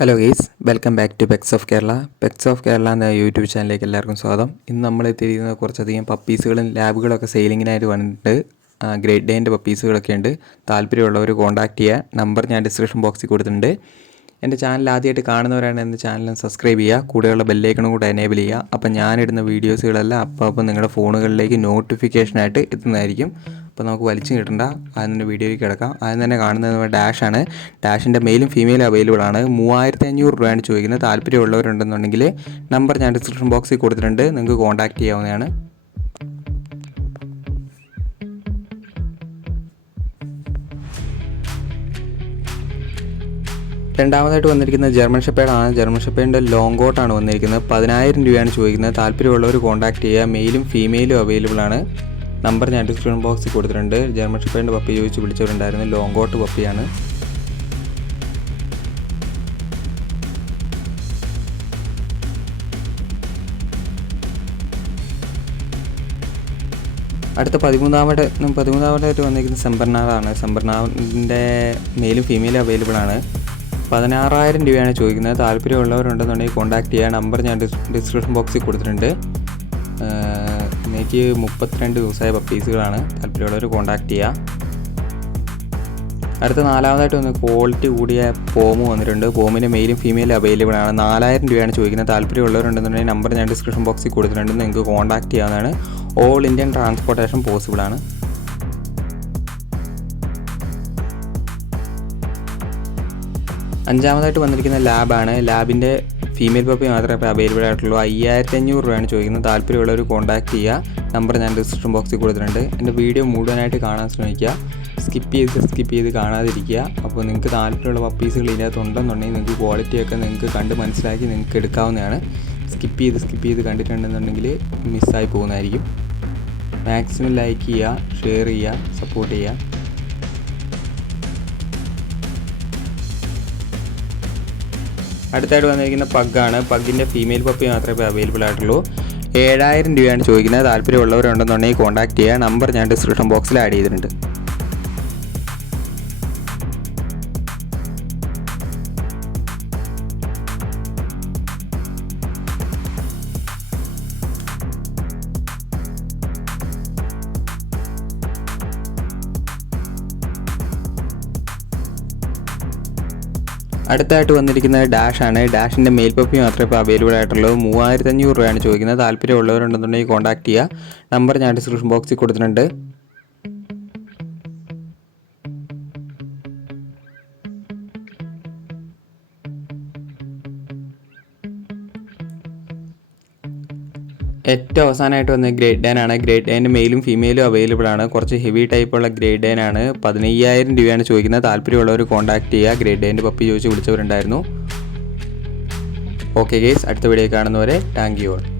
Hello guys welcome back to pets of Kerala pets of Kerala എന്ന YouTube ചാനലിലേക്ക് എല്ലാവർക്കും സ്വാഗതം. ഇന്ന് നമ്മൾ എത്തിയിരിക്കുന്ന കുറച്ചധികം പപ്പീസുകളും ലാബുകളൊക്കെ സെയിലിങ്ങിനായിട്ട് വന്നിട്ടുണ്ട്. ഗ്രേറ്റ് ഡേന്റെ പപ്പീസുകളൊക്കെ ഉണ്ട്. താല്പര്യമുള്ളവർ കോൺടാക്ട് ചെയ്യുക. നമ്പർ ഞാൻ ഡിസ്ക്രിപ്ഷൻ ബോക്സിൽ കൊടുത്തിട്ടുണ്ട്. എന്റെ ചാനൽ ആദ്യമായിട്ട് കാണുന്നവരാണ് എന്റെ ചാനൽ സബ്സ്ക്രൈബ് ചെയ്യുക. കൂടെയുള്ള ബെല്ലൈക്കണും കൂടെ എനേബിൾ ചെയ്യുക. അപ്പോൾ ഞാനിടുന്ന വീഡിയോസുകളെല്ലാം അപ്പോൾ അപ്പോൾ നിങ്ങളുടെ ഫോണുകളിലേക്ക് നോട്ടിഫിക്കേഷനായിട്ട് എത്തുന്നതായിരിക്കും. അപ്പോൾ നമുക്ക് വലിച്ചു കിട്ടണ്ട. ആദ്യം തന്നെ വീഡിയോയിൽ കിടക്കാം. ആദ്യം തന്നെ കാണുന്നത് ഡാഷാണ് ഡാഷിന്റെ മെയിലും ഫീമെയിലും അവൈലബിൾ ആണ്. മൂവായിരത്തി അഞ്ഞൂറ് രൂപയാണ് ചോദിക്കുന്നത്. താല്പര്യമുള്ളവരുണ്ടെന്നുണ്ടെങ്കിൽ നമ്പർ ഞാൻ ഡിസ്ക്രിപ്ഷൻ ബോക്സിൽ കൊടുത്തിട്ടുണ്ട്. നിങ്ങൾക്ക് കോൺടാക്റ്റ് ചെയ്യാവുന്നതാണ്. രണ്ടാമതായിട്ട് വന്നിരിക്കുന്നത് ജർമ്മൻ ഷെപ്പേഡാണ് ജർമ്മൻ ഷെപ്പേഡിന്റെ ലോങ് കോട്ടാണ് വന്നിരിക്കുന്നത്. പതിനായിരം രൂപയാണ് ചോദിക്കുന്നത്. താല്പര്യമുള്ളവർ കോൺടാക്ട് ചെയ്യുക. മെയിലും ഫീമെയിലും അവൈലബിൾ ആണ്. നമ്പർ ഞാൻ ഡിസ്ക്രിപ്ഷൻ ബോക്സിൽ കൊടുത്തിട്ടുണ്ട്. ജർമ്മൻ പപ്പി ചോദിച്ച് വിളിച്ചവരുണ്ടായിരുന്നു. Long coat പപ്പിയാണ്. അടുത്ത പതിമൂന്നാമത് പതിമൂന്നാമതായിട്ട് വന്നിരിക്കുന്നത് സെമ്പർനാഥാണ് സെമ്പർനാഥിന്റെ മെയിലും ഫീമെയിലും അവൈലബിൾ ആണ്. പതിനാറായിരം രൂപയാണ് ചോദിക്കുന്നത്. താല്പര്യമുള്ളവരുണ്ടെന്നുണ്ടെങ്കിൽ കോൺടാക്ട് ചെയ്യുക നമ്പർ ഞാൻ ഡിസ്ക്രിപ്ഷൻ ബോക്സിൽ കൊടുത്തിട്ടുണ്ട്. എനിക്ക് മുപ്പത്തിരണ്ട് ദിവസമായ പപ്പീസുകളാണ് താല്പര്യമുള്ളവർ കോൺടാക്ട് ചെയ്യുക അടുത്ത നാലാമതായിട്ട് ഒന്ന് ക്വാളിറ്റി കൂടിയ ഫോം വന്നിട്ടുണ്ട്. ഫോമിന്റെ മെയിലും ഫീമെയിലും അവൈലബിൾ ആണ്. നാലായിരം രൂപയാണ് ചോദിക്കുന്നത് താല്പര്യമുള്ളവരുണ്ടെന്നുണ്ടെങ്കിൽ നമ്പർ ഞാൻ ഡിസ്ക്രിപ്ഷൻ ബോക്സിൽ കൊടുത്തിട്ടുണ്ട്. നിങ്ങൾക്ക് കോൺടാക്റ്റ് ചെയ്യാവുന്നതാണ്. ഓൾ ഇന്ത്യൻ ട്രാൻസ്പോർട്ടേഷൻ പോസിബിൾ ആണ്. അഞ്ചാമതായിട്ട് വന്നിരിക്കുന്ന ലാബാണ് ലാബിന്റെ ഫീമെയിൽ പപ്പി മാത്രമേ ഇപ്പോൾ അവൈലബിൾ ആയിട്ടുള്ളൂ. അയ്യായിരത്തി അഞ്ഞൂറ് രൂപയാണ് ചോദിക്കുന്നത്. താല്പര്യമുള്ളവർ കോൺടാക്ട് ചെയ്യുക. നമ്പർ ഞാൻ ഡിസ്ക്രിപ്ഷൻ ബോക്സിൽ കൊടുത്തിട്ടുണ്ട്. എന്റെ വീഡിയോ മുഴുവനായിട്ട് കാണാൻ ശ്രമിക്കുക. സ്കിപ്പ് ചെയ്ത് സ്കിപ്പ് ചെയ്ത് കാണാതിരിക്കുക. അപ്പോൾ നിങ്ങൾക്ക് താല്പര്യമുള്ള പപ്പീസുകൾ ഇതിനകത്ത് ഉണ്ടെന്നുണ്ടെങ്കിൽ നിങ്ങൾക്ക് ക്വാളിറ്റിയൊക്കെ നിങ്ങൾക്ക് കണ്ട് മനസ്സിലാക്കി നിങ്ങൾക്ക് എടുക്കാവുന്നതാണ്. സ്കിപ്പ് ചെയ്ത് സ്കിപ്പ് ചെയ്ത് കണ്ടിട്ടുണ്ടെന്നുണ്ടെങ്കിൽ മിസ്സായി പോകുന്നതായിരിക്കും. മാക്സിമം ലൈക്ക് ചെയ്യുക ഷെയർ ചെയ്യുക സപ്പോർട്ട് ചെയ്യുക. അടുത്തായിട്ട് വന്നിരിക്കുന്ന പഗ്ഗാണ്. പഗ്ഗിന്റെ ഫീമെയിൽ പപ്പി മാത്രമേ അവൈലബിൾ ആയിട്ടുള്ളൂ. ഏഴായിരം രൂപയാണ് ചോദിക്കുന്നത്. താല്പര്യമുള്ളവരുണ്ടെന്നുണ്ടെങ്കിൽ കോൺടാക്ട് ചെയ്യുക. നമ്പർ ഞാൻ ഡിസ്ക്രിപ്ഷൻ ബോക്സിൽ ആഡ് ചെയ്തിട്ടുണ്ട്. അടുത്തായിട്ട് വന്നിരിക്കുന്നത് ഡാഷ് ആണ്. ഡാഷിന്റെ മെയിൽ മാത്രമേ ഇപ്പോൾ അവൈലബിൾ ആയിട്ടുള്ളൂ. മൂവായിരത്തി അഞ്ഞൂറ് രൂപയാണ് ചോദിക്കുന്നത്. താല്പര്യമുള്ളവരുണ്ടെന്നുണ്ടെങ്കിൽ കോൺടാക്ട് ചെയ്യുക. നമ്പർ ഞാൻ ഡിസ്ക്രിപ്ഷൻ ബോക്സിൽ കൊടുത്തിട്ടുണ്ട്. ഏറ്റവും അവസാനമായിട്ട് വന്ന ഗ്രേറ്റ് ഡാൻ ആണ്. ഗ്രേറ്റ് ഡാന്റെ മെയിലും ഫീമെയിലും അവൈലബിൾ ആണ്. കുറച്ച് ഹെവി ടൈപ്പുള്ള ഗ്രേറ്റ് ഡാൻ ആണ്. പതിനയ്യായിരം രൂപയാണ് ചോദിക്കുന്നത്. താല്പര്യമുള്ളവർ കോൺടാക്ട് ചെയ്യുക. ഗ്രേറ്റ് ഡാന്റെ പപ്പി ചോദിച്ച് വിളിച്ചവരുണ്ടായിരുന്നു. ഓക്കെ ഗേസ് അടുത്ത വീഡിയോ കാണുന്നവരെ താങ്ക് യു ഓൾ